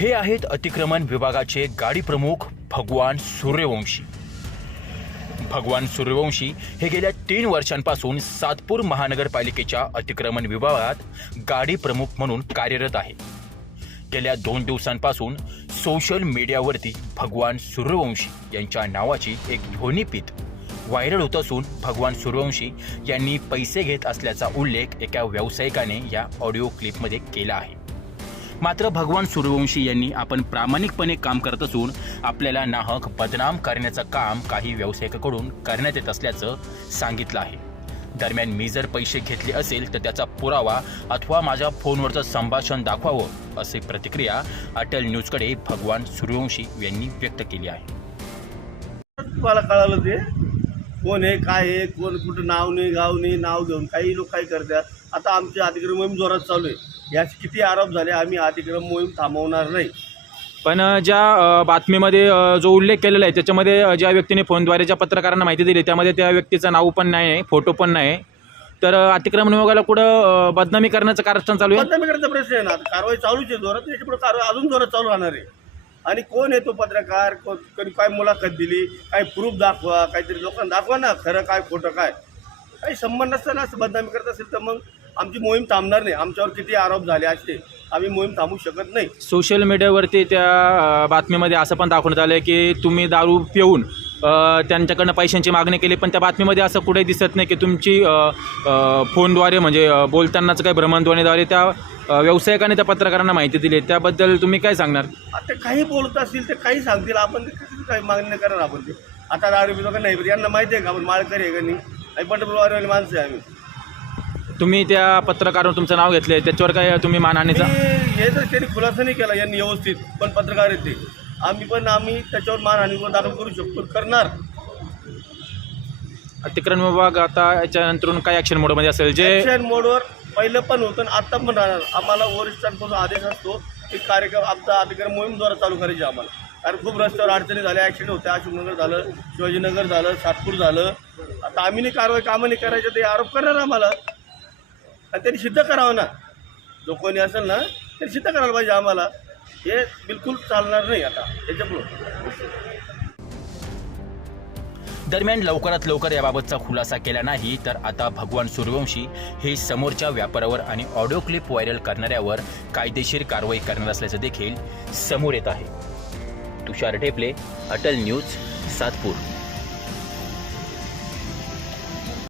हे आहेत अतिक्रमण विभागाचे गाडी प्रमुख भगवान सूर्यवंशी. भगवान सूर्यवंशी हे गेल्या तीन वर्षांपासून सातपूर महानगरपालिकेच्या अतिक्रमण विभागात गाडी प्रमुख म्हणून कार्यरत आहे. गेल्या दोन दिवसांपासून सोशल मीडियावरती भगवान सूर्यवंशी यांच्या नावाची एक ध्वनिपीत व्हायरल होत असून भगवान सूर्यवंशी यांनी पैसे घेत असल्याचा उल्लेख एका व्यावसायिकाने या ऑडिओ क्लिपमध्ये केला आहे. मात्र भगवान सूर्यवंशी यांनी आपण प्रामाणिकपणे काम करत असून आपल्याला नाहक बदनाम करण्याचं काम काही व्यावसायिकाकडून करण्यात येत असल्याचं सांगितलं आहे. दरम्यान मी जर पैसे घेतले असेल तर त्याचा पुरावा अथवा माझ्या फोनवरचं संभाषण दाखवावं अशी प्रतिक्रिया अटल न्यूजकडे भगवान सूर्यवंशी यांनी व्यक्त केली आहे. तुम्हाला कळालं ते? कोण आहे काय आहे कोण कुठं नाव नाही गाव नाही नाव घेऊन काही लोक काय करतात? आता आमची अतिक्रम जोरात चालू आहे. याचे किती आरोप झाले आम्ही अतिक्रम मोहीम थांबवणार नाही. पण ज्या बातमीमध्ये जो उल्लेख केलेला आहे त्याच्यामध्ये ज्या व्यक्तीने फोनद्वारे ज्या पत्रकारांना माहिती दिली त्यामध्ये त्या व्यक्तीचं नाव पण नाही आहे फोटो पण नाही. तर अतिक्रमण विभागाला कुठं बदनामी करण्याचं कारस्थान चालू आहे? बदनामी करायचा प्रश्न आहे ना. आता कारवाई चालूच आहे जोरात. त्याच्या पुढे कारवाई अजून जोरात चालू राहणार आहे. आणि कोण आहे तो पत्रकार? को- कधी काय मुलाखत दिली? काय प्रूफ दाखवा? काहीतरी लोकांना दाखवा ना खरं काय खोटं काय. काही संबंध नसताना असं बदनामी करत असेल तर मग आमची मोहीम थांबणार नाही. आमच्यावर किती आरोप झाले असते आम्ही मोहीम थांबू शकत नाही. सोशल मीडियावरती त्या अ, बातमीमध्ये असं पण दाखवण्यात आलं की तुम्ही दारू पिऊन अ, त्यांच्याकडनं पैशांची मागणी केली पण त्या बातमीमध्ये असं कुठे दिसत नाही की तुमची अ, अ, फोनद्वारे म्हणजे अ, बोलतानाचं काही भ्रमणध्वनीद्वारे त्या अ, व्यावसायिकाने त्या पत्रकारांना माहिती दिली. त्याबद्दल तुम्ही काय सांगणार? आता काही बोलत असतील ते काही सांगतील. आपण ते काही मागणी नाही करणार आपण ते? आता दारू पितो का नाही पितो? यांना माहिती आहे का आपण माळकरी आहे का नाही? आणि पंढरपूरवाले माणसं आहे आम्ही. तुम्ही त्या पत्रकारावर तुमचं नाव घेतलं त्याच्यावर काय तुम्ही मानहानीचा हे तर त्यांनी खुलासा नाही केला यांनी व्यवस्थित पण पत्रकार आहेत ते. आम्ही पण आम्ही त्याच्यावर मानहानी गुन्हा दाखल करू शकतो करणार. अतिक्रमण विभाग आता याच्यानंतरून काय ॲक्शन मोडमध्ये असेल? जे ऍक्शन मोडवर पहिलं पण होतं आणि आता पण राहणार. आम्हाला वरिष्ठांपासून आदेश असतो की कार्यक्रम आमचा अतिक्रम मोहीमद्वारा चालू करायची आम्हाला. कारण खूप रस्त्यावर अडचणी झाल्या ॲक्सिडेंट होत्या अशोकनगर झालं शिवाजीनगर झालं सातपूर झालं. आता आम्ही नाही कारवाई कामं नाही करायचं ते आरोप करणार आम्हाला. आणि त्यांनी सिद्ध करावं ना. जो कोणी असेल ना त्यांनी सिद्ध करायला पाहिजे आम्हाला. हे बिलकुल चालणार नाही आता त्याच्यामुळं दरम्यान लवकरात लवकर याबाबतचा खुलासा केला नाही तर आता भगवान सूर्यवंशी हे समोरच्या व्यापारावर आणि ऑडिओ क्लिप व्हायरल करणाऱ्यावर कायदेशीर कारवाई करणार असल्याचं देखील समोर येत आहे. तुषार ढेपले अटल न्यूज सातपूर.